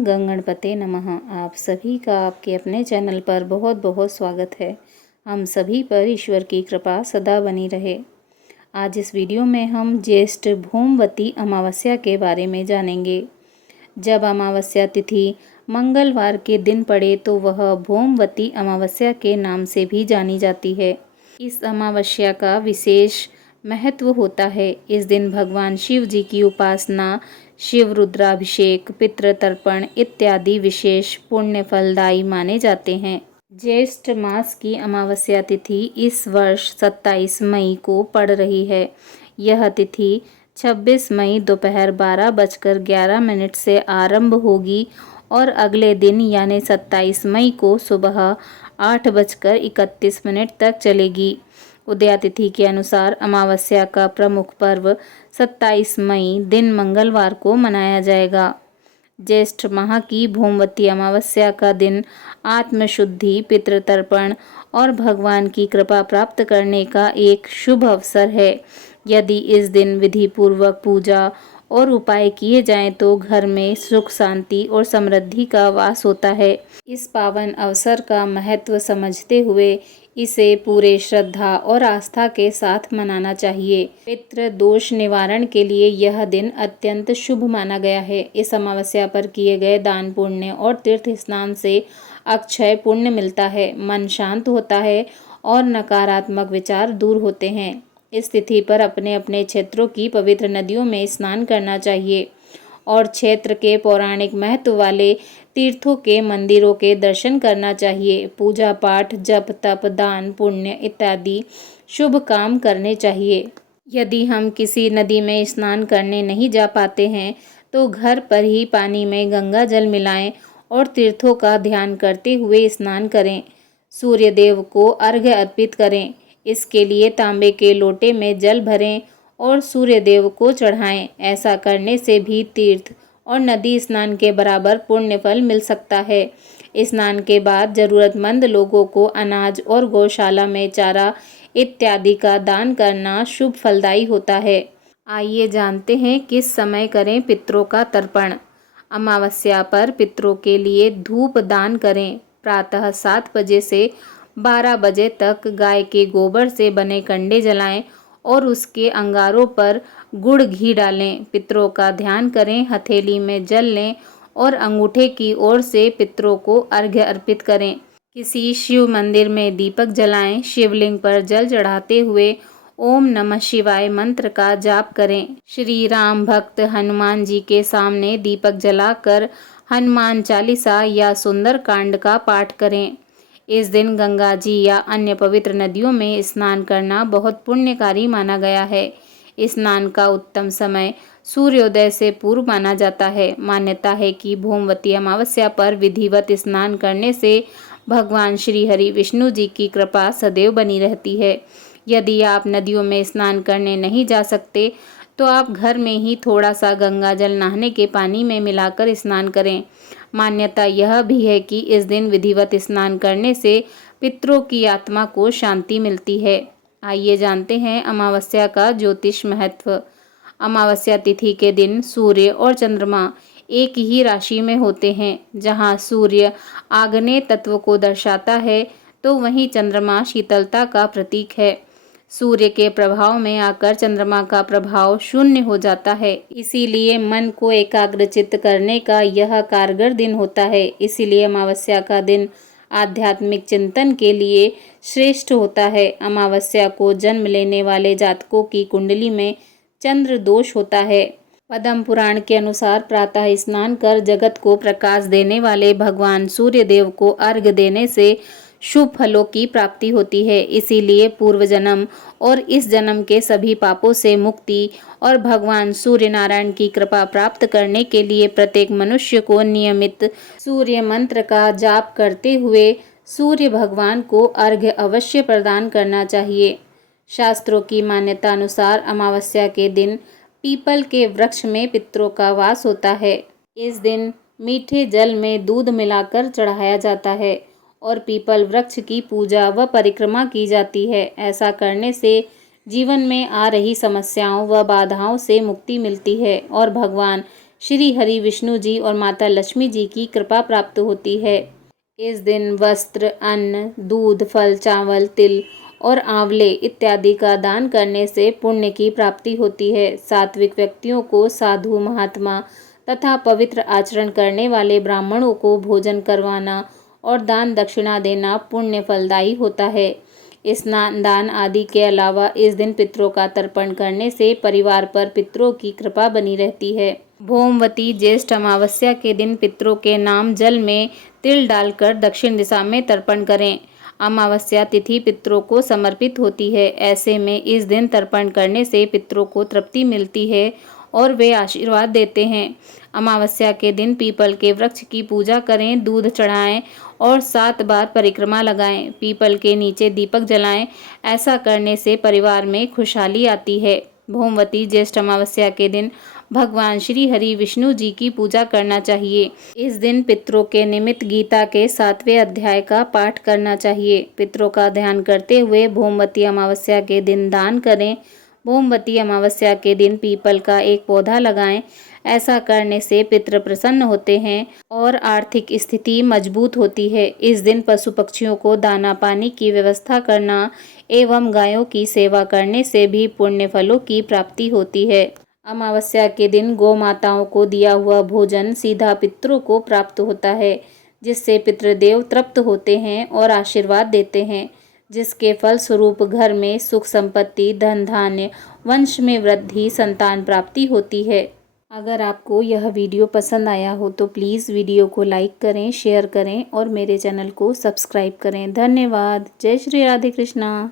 ओम गंगणपते नमः। आप सभी का आपके अपने चैनल पर बहुत बहुत स्वागत है। हम सभी पर ईश्वर की कृपा सदा बनी रहे। आज इस वीडियो में हम ज्येष्ठ भौमवती अमावस्या के बारे में जानेंगे। जब अमावस्या तिथि मंगलवार के दिन पड़े तो वह भौमवती अमावस्या के नाम से भी जानी जाती है। इस अमावस्या का विशेष महत्व होता है। इस दिन भगवान शिव जी की उपासना, शिव रुद्राभिषेक, पितृ तर्पण इत्यादि विशेष पुण्य फलदायी माने जाते हैं। ज्येष्ठ मास की अमावस्या तिथि इस वर्ष 27 मई को पड़ रही है। यह तिथि 26 मई दोपहर 12:11 से आरंभ होगी और अगले दिन यानी 27 मई को सुबह 8:31 तक चलेगी। उदया तिथि के अनुसार अमावस्या का प्रमुख पर्व 27 मई दिन मंगलवार को मनाया जाएगा। ज्येष्ठ माह की भौमवती अमावस्या का दिन आत्मशुद्धि, पितृतर्पण और भगवान की कृपा प्राप्त करने का एक शुभ अवसर है। यदि इस दिन विधि पूर्वक पूजा और उपाय किए जाएं तो घर में सुख, शांति और समृद्धि का वास होता है। इस पावन अवसर का महत्व समझते हुए इसे पूरे श्रद्धा और आस्था के साथ मनाना चाहिए। पितृ दोष निवारण के लिए यह दिन अत्यंत शुभ माना गया है। इस अमावस्या पर किए गए दान पुण्य और तीर्थ स्नान से अक्षय पुण्य मिलता है, मन शांत होता है और नकारात्मक विचार दूर होते हैं। इस तिथि पर अपने अपने क्षेत्रों की पवित्र नदियों में स्नान करना चाहिए और क्षेत्र के पौराणिक महत्व वाले तीर्थों के मंदिरों के दर्शन करना चाहिए। पूजा पाठ, जप तप, दान पुण्य इत्यादि शुभ काम करने चाहिए। यदि हम किसी नदी में स्नान करने नहीं जा पाते हैं तो घर पर ही पानी में गंगा जल मिलाएं और तीर्थों का ध्यान करते हुए स्नान करें। सूर्य देव को अर्घ्य अर्पित करें। इसके लिए तांबे के लोटे में जल भरें और सूर्य देव को चढ़ाएं। ऐसा करने से भी तीर्थ और नदी स्नान के बराबर पुण्य फल मिल सकता है। स्नान के बाद जरूरतमंद लोगों को अनाज और गौशाला में चारा इत्यादि का दान करना शुभ फलदायी होता है। आइए जानते हैं किस समय करें पितरों का तर्पण। अमावस्या पर पितरों के लिए धूप दान करें। प्रातः 7 बजे से 12 बजे तक गाय के गोबर से बने कंडे जलाएं और उसके अंगारों पर गुड़ घी डालें। पितरों का ध्यान करें, हथेली में जल लें और अंगूठे की ओर से पितरों को अर्घ्य अर्पित करें। किसी शिव मंदिर में दीपक जलाएं। शिवलिंग पर जल चढ़ाते हुए ओम नमः शिवाय मंत्र का जाप करें। श्री राम भक्त हनुमान जी के सामने दीपक जलाकर हनुमान चालीसा या सुंदर कांड का पाठ करें। इस दिन गंगा जी या अन्य पवित्र नदियों में स्नान करना बहुत पुण्यकारी माना गया है। स्नान का उत्तम समय सूर्योदय से पूर्व माना जाता है। मान्यता है कि भौमवती अमावस्या पर विधिवत स्नान करने से भगवान श्री हरि विष्णु जी की कृपा सदैव बनी रहती है। यदि आप नदियों में स्नान करने नहीं जा सकते तो आप घर में ही थोड़ा सा गंगा जल नहाने के पानी में मिलाकर स्नान करें। मान्यता यह भी है कि इस दिन विधिवत स्नान करने से पितरों की आत्मा को शांति मिलती है। आइए जानते हैं अमावस्या का ज्योतिष महत्व। अमावस्या तिथि के दिन सूर्य और चंद्रमा एक ही राशि में होते हैं। जहां सूर्य आग्नेय तत्व को दर्शाता है तो वहीं चंद्रमा शीतलता का प्रतीक है। सूर्य के प्रभाव में आकर चंद्रमा का प्रभाव शून्य हो जाता है। इसीलिए मन को एकाग्रचित्त करने का यह कारगर दिन होता है। इसीलिए अमावस्या का दिन आध्यात्मिक चिंतन के लिए श्रेष्ठ होता है। अमावस्या को जन्म लेने वाले जातकों की कुंडली में चंद्र दोष होता है। पद्म पुराण के अनुसार प्रातः स्नान कर जगत को प्रकाश देने वाले भगवान सूर्य देव को अर्घ्य देने से शुभ फलों की प्राप्ति होती है। इसीलिए पूर्व जन्म और इस जन्म के सभी पापों से मुक्ति और भगवान सूर्य नारायण की कृपा प्राप्त करने के लिए प्रत्येक मनुष्य को नियमित सूर्य मंत्र का जाप करते हुए सूर्य भगवान को अर्घ्य अवश्य प्रदान करना चाहिए। शास्त्रों की मान्यता अनुसार अमावस्या के दिन पीपल के वृक्ष में पितरों का वास होता है। इस दिन मीठे जल में दूध मिलाकर चढ़ाया जाता है और पीपल वृक्ष की पूजा व परिक्रमा की जाती है। ऐसा करने से जीवन में आ रही समस्याओं व बाधाओं से मुक्ति मिलती है और भगवान श्री हरि विष्णु जी और माता लक्ष्मी जी की कृपा प्राप्त होती है। इस दिन वस्त्र, अन्न, दूध, फल, चावल, तिल और आंवले इत्यादि का दान करने से पुण्य की प्राप्ति होती है। सात्विक व्यक्तियों को, साधु, महात्मा तथा पवित्र आचरण करने वाले ब्राह्मणों को भोजन करवाना और दान दक्षिणा देना पुण्य फलदायी होता है। स्नान दान आदि के अलावा इस दिन पितरों का तर्पण करने से परिवार पर पितरों की कृपा बनी रहती है। भौमवती ज्येष्ठ अमावस्या के दिन पितरों के नाम जल में तिल डालकर दक्षिण दिशा में तर्पण करें। अमावस्या तिथि पितरों को समर्पित होती है। ऐसे में इस दिन तर्पण करने से पितरों को तृप्ति मिलती है और वे आशीर्वाद देते हैं। अमावस्या के दिन पीपल के वृक्ष की पूजा करें, दूध चढ़ाएं और 7 बार परिक्रमा लगाएं। पीपल के नीचे दीपक जलाएं। ऐसा करने से परिवार में खुशहाली आती है। भौमवती ज्येष्ठ अमावस्या के दिन भगवान श्री हरि विष्णु जी की पूजा करना चाहिए। इस दिन पितरों के निमित्त गीता के 7वें अध्याय का पाठ करना चाहिए। पितरों का ध्यान करते हुए भौमवती अमावस्या के दिन दान करें। भौमवती अमावस्या के दिन पीपल का एक पौधा लगाएं। ऐसा करने से पितृ प्रसन्न होते हैं और आर्थिक स्थिति मजबूत होती है। इस दिन पशु पक्षियों को दाना पानी की व्यवस्था करना एवं गायों की सेवा करने से भी पुण्य फलों की प्राप्ति होती है। अमावस्या के दिन गौ माताओं को दिया हुआ भोजन सीधा पितरों को प्राप्त होता है, जिससे पितृदेव तृप्त होते हैं और आशीर्वाद देते हैं, जिसके फल स्वरूप घर में सुख संपत्ति, धन धान्य, वंश में वृद्धि, संतान प्राप्ति होती है। अगर आपको यह वीडियो पसंद आया हो तो प्लीज़ वीडियो को लाइक करें, शेयर करें और मेरे चैनल को सब्सक्राइब करें। धन्यवाद। जय श्री राधे कृष्णा।